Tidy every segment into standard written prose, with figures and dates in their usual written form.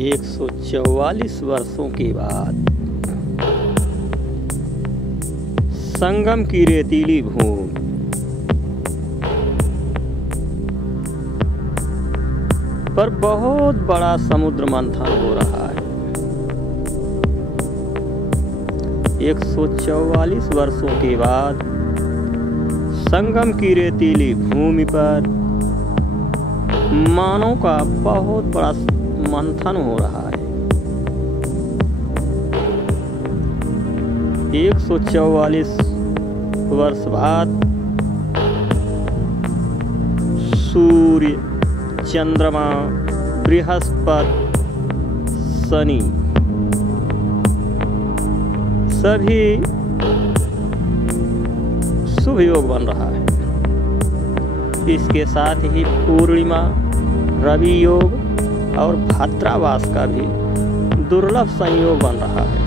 144 वर्षों के बाद संगम की रेतीली भूमि पर बहुत बड़ा समुद्र मंथन हो रहा है। 144 वर्षों के बाद संगम की रेतीली भूमि पर मानव का बहुत बड़ा मंथन हो रहा है। 144 वर्ष बाद सूर्य, चंद्रमा, बृहस्पति, शनि सभी शुभ योग बन रहा है। इसके साथ ही पूर्णिमा, रवि योग और भाद्रावास का भी दुर्लभ संयोग बन रहा है।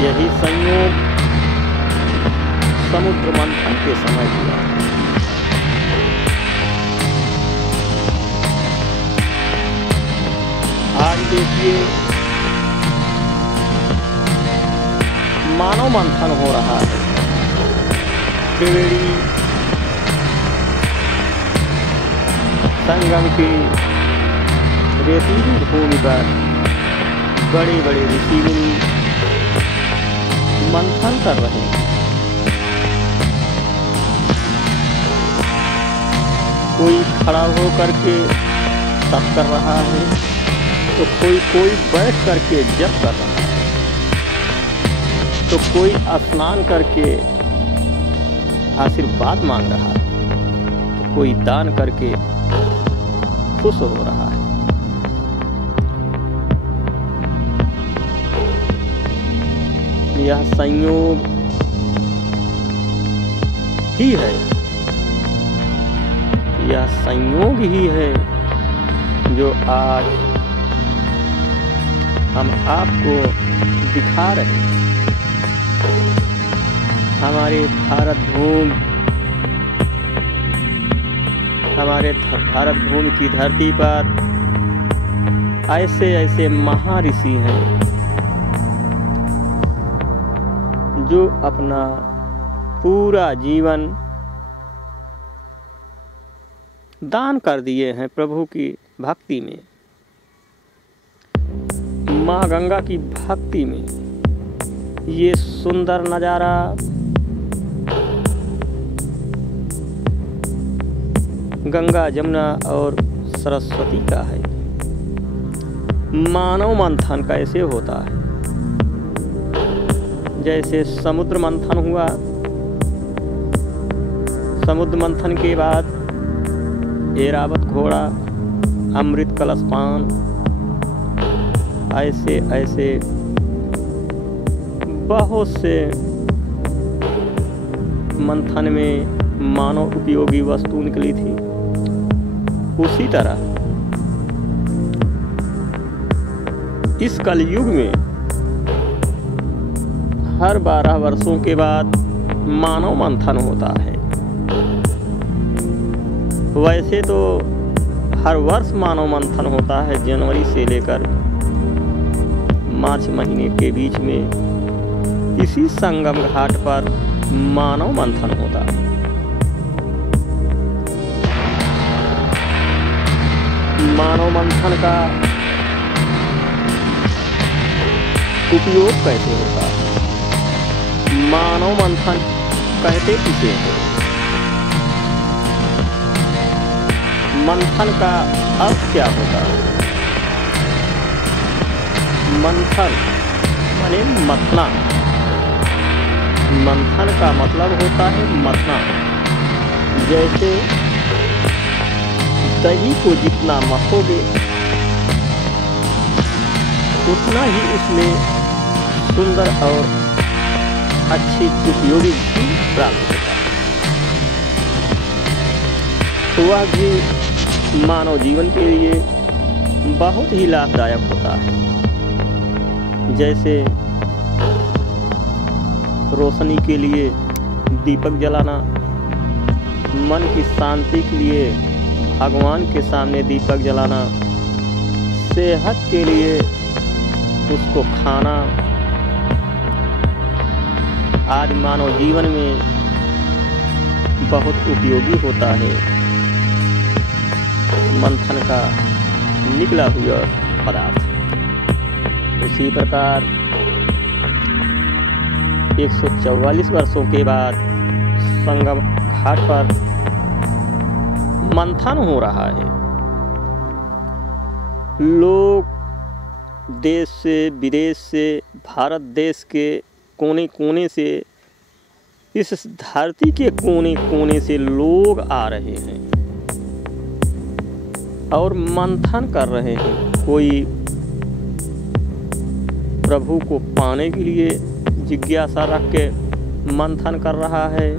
यही संयोग समुद्र मंथन के समय हुआ। आज देखिए मानव मंथन हो रहा है। त्रिवेणी संगम की रेतीली भूमि पर बड़े बड़े ऋषि मुनि मंथन कर रहे हैं। कोई खड़ा होकर के तप कर रहा है तो कोई बैठ करके जप कर रहा है, तो कोई स्नान करके आशीर्वाद मांग रहा है, तो कोई दान करके खुश हो रहा है। यह संयोग ही है, यह संयोग ही है जो आज हम आपको दिखा रहे हैं। हमारे भारत भूमि की धरती पर ऐसे ऐसे महाऋषि हैं जो अपना पूरा जीवन दान कर दिए हैं प्रभु की भक्ति में, माँ गंगा की भक्ति में। ये सुंदर नजारा गंगा, जमुना और सरस्वती का है। मानव मंथन कैसे होता है? जैसे समुद्र मंथन हुआ, समुद्र मंथन के बाद ऐरावत घोड़ा, अमृत कलशपान, ऐसे ऐसे बहुत से मंथन में मानव उपयोगी वस्तु निकली थी। उसी तरह इस कलयुग में हर 12 वर्षों के बाद मानव मंथन होता है। वैसे तो हर वर्ष मानव मंथन होता है। जनवरी से लेकर मार्च महीने के बीच में इसी संगम घाट पर मानव मंथन होता है। मानव मंथन का उपयोग कैसे होता है? मानव मंथन कहते किसे हैं? मंथन का अर्थ क्या होता है? मंथन माने मथना। मंथन का मतलब होता है मथना। जैसे दही को जितना मथोगे उतना ही उसमें सुंदर और अच्छी उपयोगी घी प्राप्त होता है। तो वह घी मानव जीवन के लिए बहुत ही लाभदायक होता है। जैसे रोशनी के लिए दीपक जलाना, मन की शांति के लिए भगवान के सामने दीपक जलाना, सेहत के लिए उसको खाना आदि मानव जीवन में बहुत उपयोगी होता है। मंथन का निकला हुआ पदार्थ। उसी प्रकार 144 वर्षों के बाद संगम घाट पर मंथन हो रहा है। लोग देश से, विदेश से, भारत देश के कोने कोने से, इस धरती के कोने कोने से लोग आ रहे हैं और मंथन कर रहे हैं। कोई प्रभु को पाने के लिए जिज्ञासा रख के मंथन कर रहा है,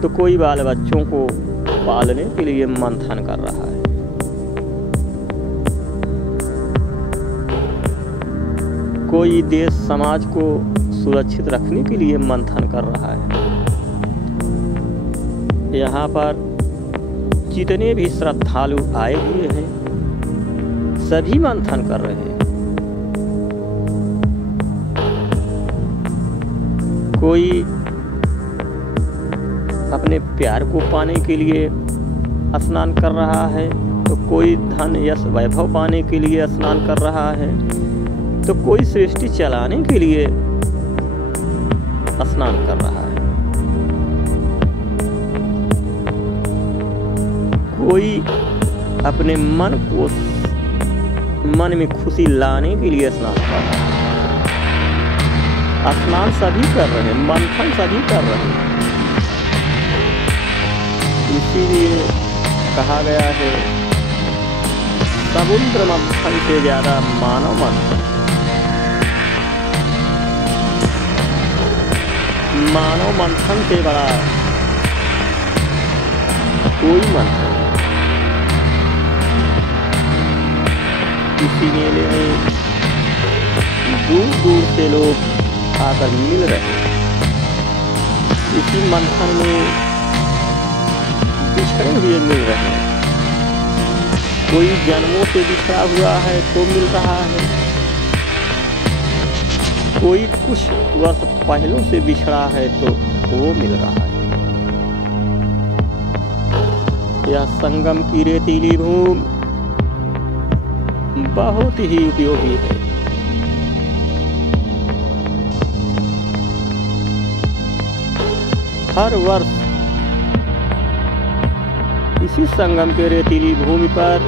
तो कोई बाल बच्चों को पालने के लिए मंथन कर रहा है। कोई देश समाज को सुरक्षित रखने के लिए मंथन कर रहा है। यहाँ पर जितने भी श्रद्धालु आए हुए हैं सभी मंथन कर रहे हैं। कोई अपने प्यार को पाने के लिए स्नान कर रहा है, तो कोई धन यश वैभव पाने के लिए स्नान कर रहा है, तो कोई सृष्टि चलाने के लिए स्नान कर रहा है। कोई अपने मन में खुशी लाने के लिए स्नान कर रहा है। स्नान सभी कर रहे हैं, मंथन सभी कर रहे हैं। इसीलिए कहा गया है समुद्र मंथन से ज्यादा मानव मंथन। मानव मंथन से बड़ा कोई मंथन नहीं। इसी मेले में दूर दूर से लोग आकर मिल रहे हैं। इसी मंथन में बिछड़े हुए मिल रहे हैं। कोई जन्मों से बिछड़ा हुआ है तो मिल रहा है, कोई कुछ वर्ष पहलों से बिछड़ा है तो वो मिल रहा है। यह संगम की रेतीली भूमि बहुत ही उपयोगी है। हर वर्ष इसी संगम के रेतीली भूमि पर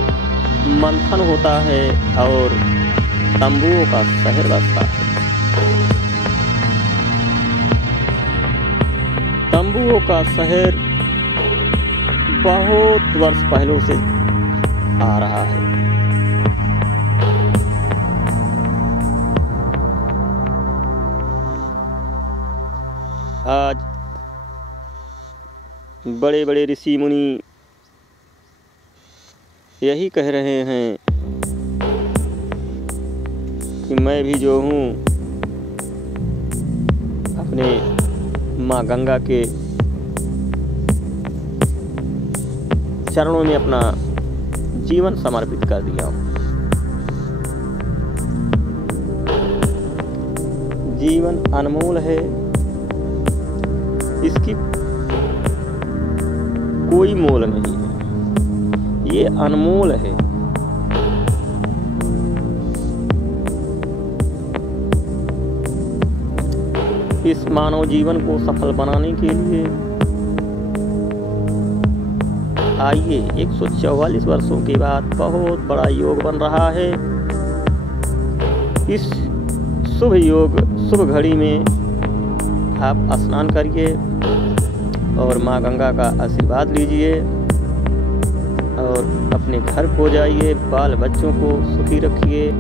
मंथन होता है और तंबुओं का शहर बसता है। तंबुओं का शहर बहुत वर्ष पहले से आ रहा है। आज बड़े बड़े ऋषि मुनि यही कह रहे हैं कि मैं भी जो हूँ अपने माँ गंगा के चरणों में अपना जीवन समर्पित कर दिया हूँ। जीवन अनमोल है, इसकी कोई मोल नहीं है, ये अनमोल है। इस मानव जीवन को सफल बनाने के लिए आइए 144 वर्षों के बाद बहुत बड़ा योग बन रहा है। इस शुभ योग शुभ घड़ी में आप स्नान करिए और माँ गंगा का आशीर्वाद लीजिए और अपने घर को जाइए, बाल बच्चों को सुखी रखिए।